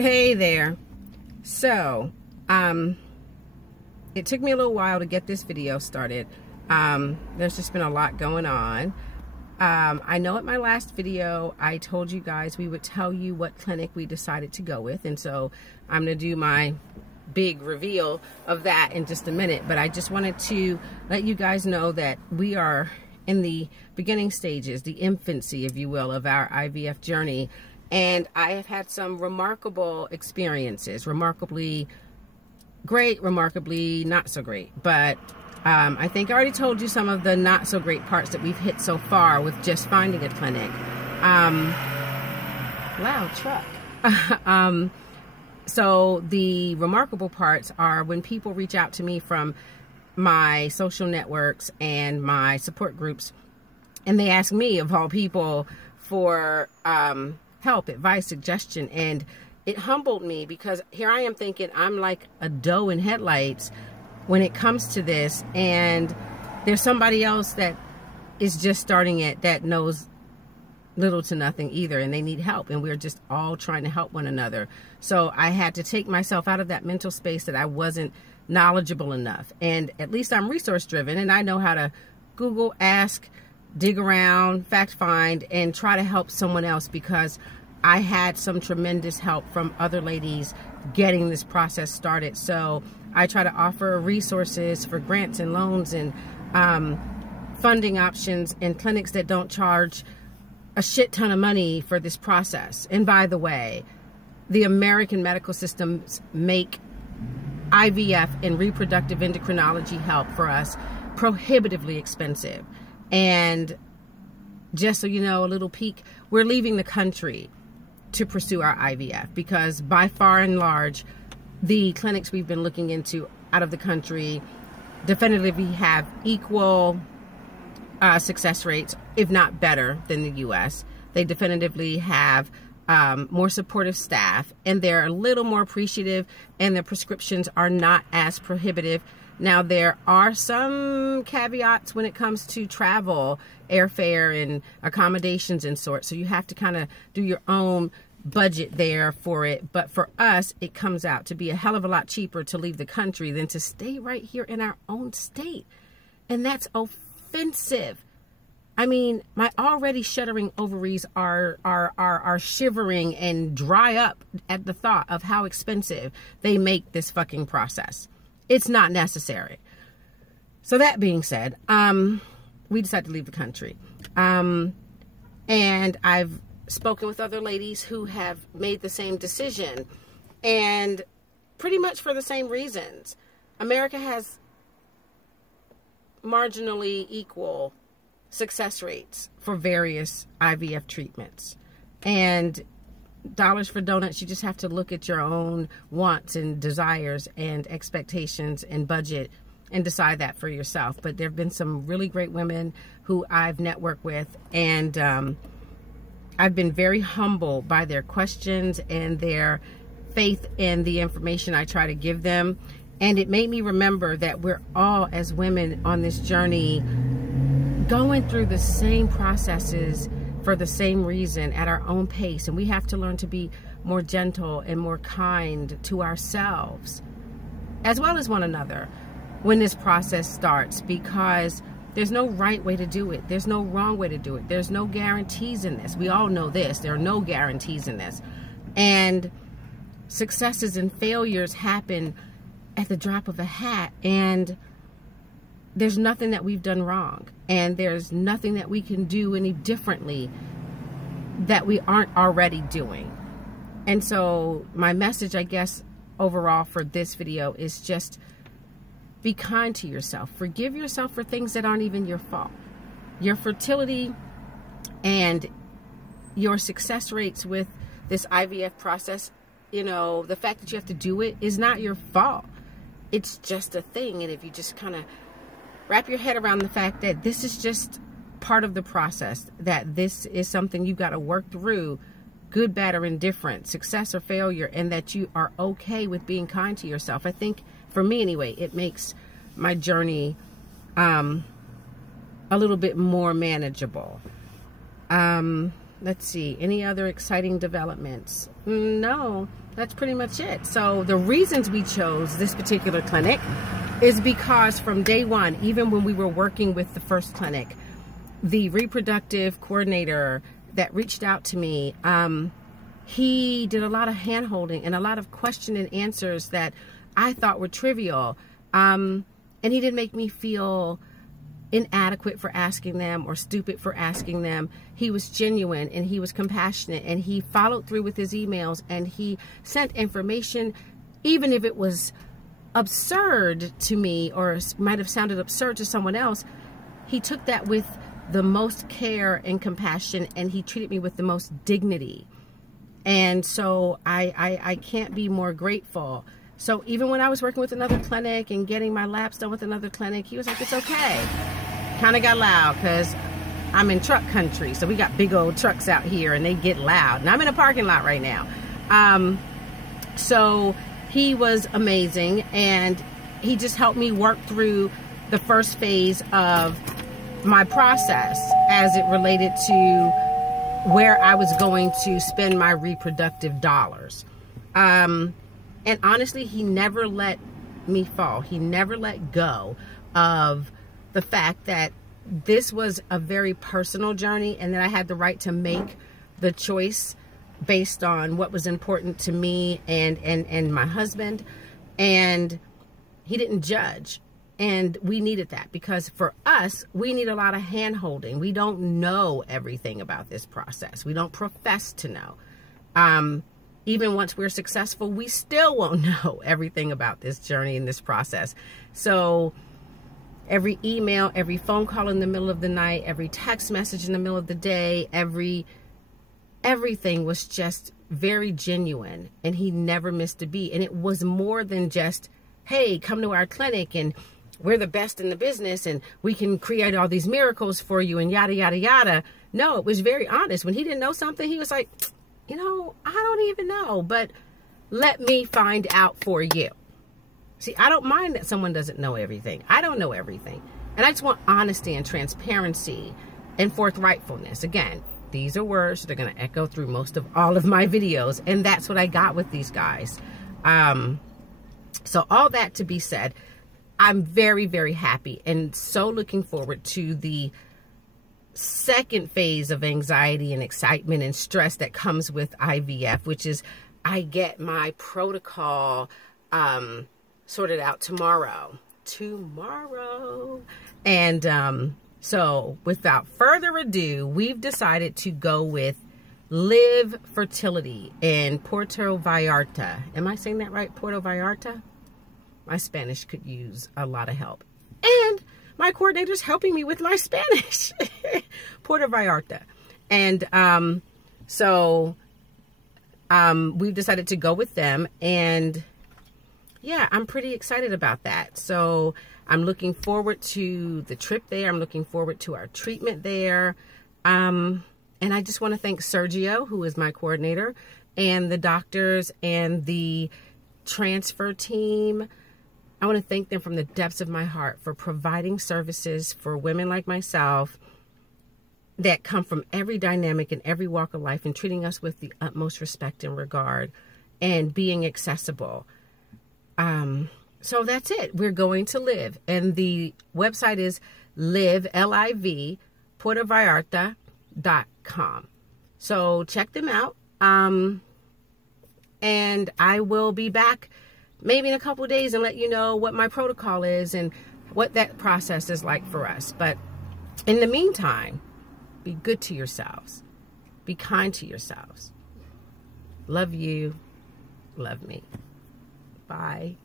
Hey there. So, it took me a little while to get this video started. There's just been a lot going on. I know at my last video, I told you guys we would tell you what clinic we decided to go with. And so I'm going to do my big reveal of that in just a minute. But I just wanted to let you guys know that we are in the beginning stages, the infancy, if you will, of our IVF journey. And I have had some remarkable experiences, remarkably great, remarkably not so great. But I think I already told you some of the not so great parts that we've hit so far with just finding a clinic. Loud truck. So the remarkable parts are when people reach out to me from my social networks and my support groups, and they ask me, of all people, for help, advice, suggestion. And it humbled me, because here I am thinking I'm like a doe in headlights when it comes to this, and there's somebody else that is just starting it that knows little to nothing either, and they need help, and we're just all trying to help one another. So I had to take myself out of that mental space that I wasn't knowledgeable enough, and at least I'm resource driven, and I know how to Google, ask, dig around, fact find, and try to help someone else, because I had some tremendous help from other ladies getting this process started. So I try to offer resources for grants and loans and funding options and clinics that don't charge a shit ton of money for this process. And by the way, the American medical systems make IVF and reproductive endocrinology help for us prohibitively expensive. And just so you know, a little peek, we're leaving the country to pursue our IVF, because by far and large, the clinics we've been looking into out of the country definitively have equal success rates, if not better, than the U.S. They definitively have more supportive staff, and they're a little more appreciative, and their prescriptions are not as prohibitive. Now, there are some caveats when it comes to travel, airfare, and accommodations and sorts. So you have to kind of do your own budget there for it. But for us, it comes out to be a hell of a lot cheaper to leave the country than to stay right here in our own state. And that's offensive. I mean, my already shuddering ovaries are shivering and dry up at the thought of how expensive they make this fucking process. It's not necessary. So that being said, we decided to leave the country. And I've spoken with other ladies who have made the same decision, and pretty much for the same reasons. America has marginally equal success rates for various IVF treatments. And dollars for donuts, you just have to look at your own wants and desires and expectations and budget and decide that for yourself. But there have been some really great women who I've networked with, and I've been very humbled by their questions and their faith in the information I try to give them. And it made me remember that we're all, as women on this journey, going through the same processes for the same reason at our own pace. And we have to learn to be more gentle and more kind to ourselves, as well as one another, when this process starts, because there's no right way to do it. There's no wrong way to do it. There's no guarantees in this. We all know this. There are no guarantees in this. And successes and failures happen at the drop of a hat. And there's nothing that we've done wrong. And there's nothing that we can do any differently that we aren't already doing. And so my message, I guess, overall for this video is just be kind to yourself. Forgive yourself for things that aren't even your fault. Your fertility and your success rates with this IVF process, you know, the fact that you have to do it is not your fault. It's just a thing. And if you just kind of wrap your head around the fact that this is just part of the process, that this is something you've got to work through, good, bad, or indifferent, success or failure, and that you are okay with being kind to yourself. I think, for me anyway, it makes my journey a little bit more manageable. Let's see, any other exciting developments? No, that's pretty much it. So the reasons we chose this particular clinic is because from day one, even when we were working with the first clinic, the reproductive coordinator that reached out to me, he did a lot of hand-holding and a lot of question and answers that I thought were trivial. And he didn't make me feel inadequate for asking them or stupid for asking them. He was genuine and he was compassionate, and he followed through with his emails, and he sent information, even if it was absurd to me or might have sounded absurd to someone else. He took that with the most care and compassion, and he treated me with the most dignity. And so I can't be more grateful. So even when I was working with another clinic and getting my labs done with another clinic, he was like, it's okay. Kind of got loud because I'm in truck country. So we got big old trucks out here and they get loud. And I'm in a parking lot right now. So he was amazing, and he just helped me work through the first phase of my process as it related to where I was going to spend my reproductive dollars. And honestly, he never let me fall. He never let go of the fact that this was a very personal journey, and that I had the right to make the choice based on what was important to me and my husband. And he didn't judge. And we needed that, because for us, we need a lot of hand-holding. We don't know everything about this process. We don't profess to know. Even once we're successful, we still won't know everything about this journey and this process. So every email, every phone call in the middle of the night, every text message in the middle of the day, everything was just very genuine, and he never missed a beat. And it was more than just, hey, come to our clinic and we're the best in the business and we can create all these miracles for you and yada, yada, yada. No, it was very honest. When he didn't know something, he was like, you know, I don't even know, but let me find out for you. See, I don't mind that someone doesn't know everything. I don't know everything. And I just want honesty and transparency and forthrightfulness. Again, these are words that are going to echo through most of all of my videos. And that's what I got with these guys. So all that to be said, I'm very, very happy and so looking forward to the second phase of anxiety and excitement and stress that comes with IVF, which is I get my protocol sorted out tomorrow. And so without further ado, we've decided to go with LIV Fertility in Puerto Vallarta. Am I saying that right? Puerto Vallarta? My Spanish could use a lot of help. And my coordinator's helping me with my Spanish. Puerto Vallarta. And we've decided to go with them. And yeah, I'm pretty excited about that. So I'm looking forward to the trip there. I'm looking forward to our treatment there. And I just want to thank Sergio, who is my coordinator, and the doctors and the transfer team. I want to thank them from the depths of my heart for providing services for women like myself that come from every dynamic and every walk of life, and treating us with the utmost respect and regard and being accessible. So that's it. We're going to LIV, and the website is LIV, L-I-V, Puerto Vallarta.com. So check them out. And I will be back maybe in a couple of days and let you know what my protocol is and what that process is like for us. But in the meantime, be good to yourselves. Be kind to yourselves. Love you. Love me. Bye.